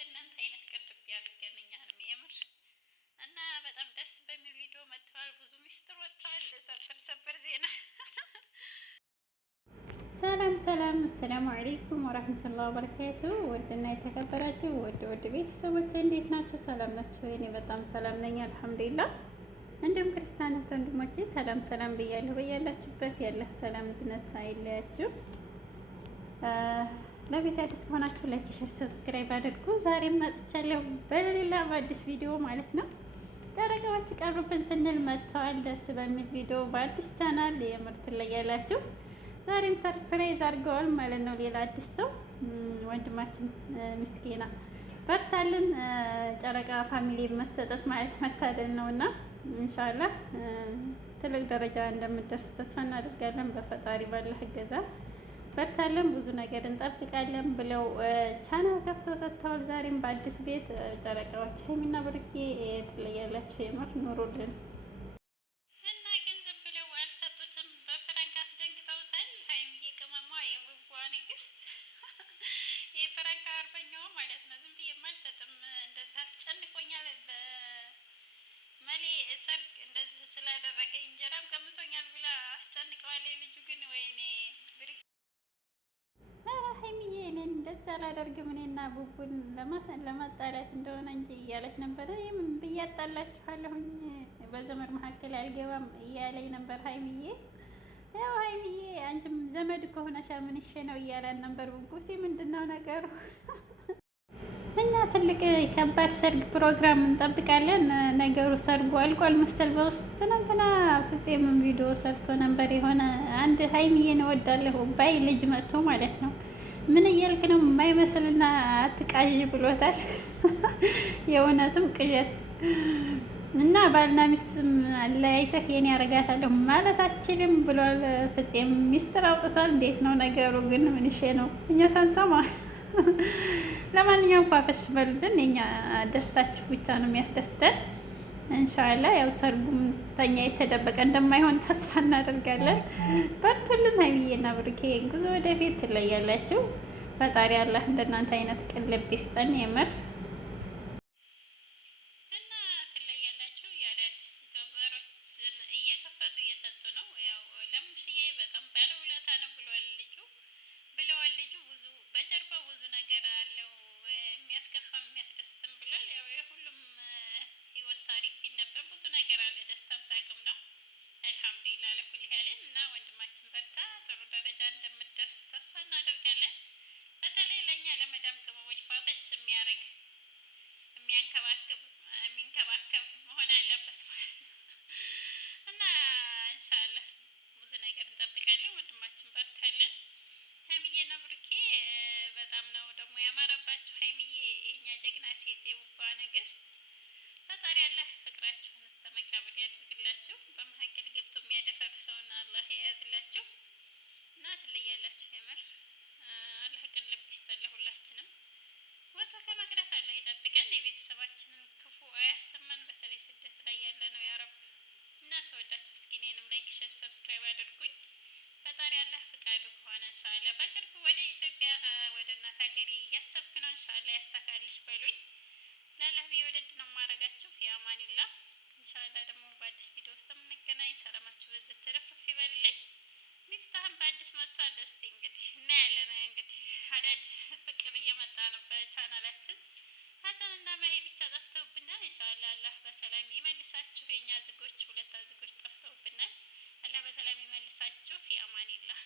እንደናንተ አይነት ቅልብ ያድርገን እኛንም የምር እና በጣም ደስ በሚል ቪዲዮ መጥተዋል። ብዙ ሚስጥር ወጥተዋል። ሰበር ሰበር ዜና። ሰላም ሰላም፣ አሰላሙ አለይኩም ወራህመቱላሂ ወበረካቱ። ውድና የተከበራችሁ ውድ ቤተሰቦች እንዴት ናችሁ? ሰላም ናችሁ? እኔ በጣም ሰላም ነኝ አልሐምዱሊላህ። እንዲሁም ክርስቲያናት ወንድሞቼ ሰላም ሰላም ብያለሁ። በያላችሁበት ያለ ሰላም ዝነት አይለያችሁ። ለቤት አዲስ ከሆናችሁ ላይክ፣ ሼር፣ ሰብስክራይብ አድርጉ። ዛሬም መጥቻለሁ በሌላ በአዲስ ቪዲዮ ማለት ነው። ጨረቃዎች ቀሩብን ስንል መጥተዋል። ደስ በሚል ቪዲዮ በአዲስ ቻናል የምርት ላይ ያላችሁ ዛሬም ሰርፕራይዝ አድርገዋል ማለት ነው። ሌላ አዲስ ሰው ወንድማችን ምስኪና በርታልን። ጨረቃ ፋሚሊ መሰጠት ማለት መታደል ነው እና ኢንሻአላህ ትልቅ ደረጃ እንደምትደርስ ተስፋ እናደርጋለን። በፈጣሪ ባላህ እገዛ በርታለን፣ ብዙ ነገር እንጠብቃለን ብለው ቻናል ከፍተው ሰጥተዋል። ዛሬም በአዲስ ቤት ጨረቃዎች ሀይሚና ብሩኬ ትለያላችሁ። የምር ኑሩልን እና ገንዘብ ብለው አልሰጡትም። በፕራንክ አስደንግጠውታል። ሀይሚዬ ቅመሟ የውቧ ንግስት የፕራንክ አርበኛዋ ማለት ነው። ዝም ብዬ አልሰጥም፣ እንደዚህ አስጨንቆኛል። በመሌ ሰርግ እንደዚህ ስላደረገ እንጀራም ቀምቶኛል ብላ አስጨንቀዋል። ልጁ ግን ወይኔ ሀይሚዬ እኔን እንደዛ አላደርግም እኔና ቡቡን ለማጣላት እንደሆነ እንጂ እያለች ነበረ። የምን ብዬ አጣላችኋለሁኝ በዘመድ መካከል አልገባም እያለኝ ነበር ሀይሚዬ። ያው ሀይሚዬ አንቺም ዘመድ ከሆነሻ ምን ይሼ ነው እያለን ነበር ቡቡ። ምንድን ነው ነገሩ? እኛ ትልቅ ከባድ ሰርግ ፕሮግራም እንጠብቃለን። ነገሩ ሰርጉ አልቋል መሰል። በውስጥ ትናንትና ፍፄም ቪዲዮ ሰርቶ ነበር። የሆነ አንድ ሀይሚዬን እወዳለሁ ባይ ልጅ መጥቶ ማለት ነው። ምን እያልክ ነው የማይመስልና አትቃዥ ብሎታል። የእውነትም ቅዠት እና ባልና ሚስትም አለያይተህ የኔ ያረጋታለሁ ማለት አችልም ብሏል ፍፄም። ሚስጥር አውጥቷል። እንዴት ነው ነገሩ ግን? ምን ይሼ ነው እኛ ሳንሰማ። ለማንኛውም ፏፈሽ በሉልን። የኛ ደስታችሁ ብቻ ነው የሚያስደስተን። እንሻላ ያው ሰርጉም ተኛ የተደበቀ እንደማይሆን ተስፋ እናደርጋለን። በርቱልን ሀይሚዬና ብሩኬ፣ ጉዞ ወደፊት ትለያላችሁ። ፈጣሪ አላህ እንደናንተ አይነት ቅልብ ይስጠን የምር እና ትለያላችሁ። የአዳዲስ ዩቲዩበሮችን እየከፈቱ እየሰጡ ነው። ያው ለሙሽዬ በጣም ባለውለታ ነው ብለዋል ልጁ ብዙ በጀርባው ብዙ ነገር አለው የሚያስከፋም የሚያስደስትም ብሏል። ያው የሁሉም ህይወት ታሪክ ቢነበብ ብዙ ነገር አለ። ደስታም ሳቅም ነው። አልሐምዱሊላህ ለኩል ያለን እና ወንድማችን በርታ፣ ጥሩ ደረጃ እንደምትደርስ ተስፋ እናደርጋለን። በተለይ ለእኛ ለመዳም ቅመሞች ፋፈሽ የሚያደርግ የሚንከባከብ መሆን አለበት ማለት ነው እና ኢንሻአላህ ብዙ ነገር እንጠብቃለን። ወንድማችን በርታለን። ሀይሚዬና ብሩኬ በጣም ነው ደግሞ ያማረባችሁ። ሀይሚዬ የኛ ጀግና ሴት የውቧ ንግስት፣ ፈጣሪ አላህ ፍቅራችሁን እስከ መቃብር ያድርግላችሁ። በመካከል ገብቶ የሚያደፈር ሰውን አላህ የያዝላችሁ እና ትለያላችሁ። የምር አላህ ቅን ልብ ይስጠን ለሁላችንም። ወጥቶ ከመቅረት አላህ ይጠብቀን። የቤተሰባችንን ክፉ አያሰማን። በተለይ ስደት ላይ ያለ ነው ያረብ እና ሰወዳችሁ። እስኪ እኔንም ላይክ፣ ሼር፣ ሰብስክራይብ አድርጉኝ። ፈጣሪ አላህ ፍቃዱ ከሆነ ኢንሻአላህ በቅርቡ ወደ ኢትዮጵያ ወደ እናት ሀገሬ እያሰብክ ነው። ኢንሻአላህ ያሳካልሽ በሉኝ። ላላህ ቢወደድ ነው ማረጋችሁ። የአማኒላ ኢንሻአላህ ደግሞ በአዲስ ቪዲዮ ውስጥ የምንገናኝ። ሰላማችሁ በዚህ ትርፍርፍ ይበልልኝ። ሚፍታህም በአዲስ መጥቷል። እስቲ እንግዲህ እናያለን። እንግዲህ አዳዲስ ፍቅር እየመጣ ነው በቻናላችን። ሀሰን እና መሄ ብቻ ጠፍተውብናል። ኢንሻአላህ አላህ በሰላም ይመልሳችሁ። የኛ ዝጎች ሁለት ዝጎች ጠፍተውብናል። አላህ በሰላም ይመልሳችሁ። የአማኒላህ